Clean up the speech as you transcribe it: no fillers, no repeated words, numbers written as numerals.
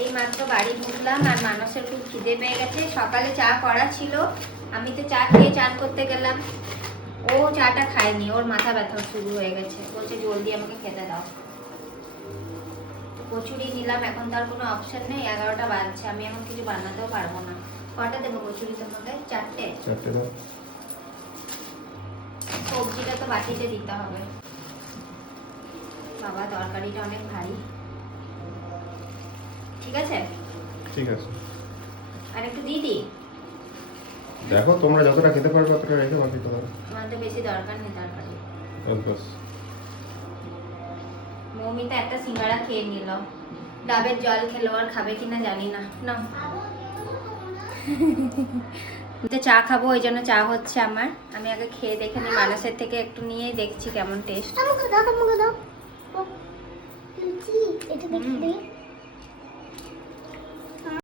এই মাত্র বাড়ি ঢুকলাম আর মানুষের খুব খিদে পেয়ে গেছে। সকালে চা করা ছিল, আমি তো চা খেয়ে চান করতে গেলাম, ও চাটা খায়নি, ওর মাথা ব্যথা শুরু হয়ে গেছে, বলছে জলদি আমাকে খেতে দাও। কচুরি নিলাম, এখন তার কোনো অপশন নেই, 11টা বাজছে, আমি এখন কিছু বানাতেও পারবো না। কটা দেবো কচুরি তোমাকে? 4টে? 4টে দাও। সবজিটা তো বাটিতে দিতে হবে। বাবা তরকারিটা অনেক ভারী। ঠিক আছে, ঠিক আছে, আর একটু দিয়ে দিই। দেখো তোমরা যতটা খেতে পারবে ততটা রেখে বাকি তোমার। আমার তো বেশি দরকার নেই তরকারি। বাস। মৌমিতা একটা সিঙ্গাড়া খেয়ে নিল, ডাবের জল খেলো, আর খাবে কিনা জানি না। না তো চা খাবো, ওই জন্য চা হচ্ছে আমার। আমি আগে খেয়ে দেখে নিই, মানুষের থেকে একটু নিয়েই দেখছি কেমন টেস্ট। আমাকে দাও, আমাকে দাও। ও, লুচি, এটা দেখি দিই।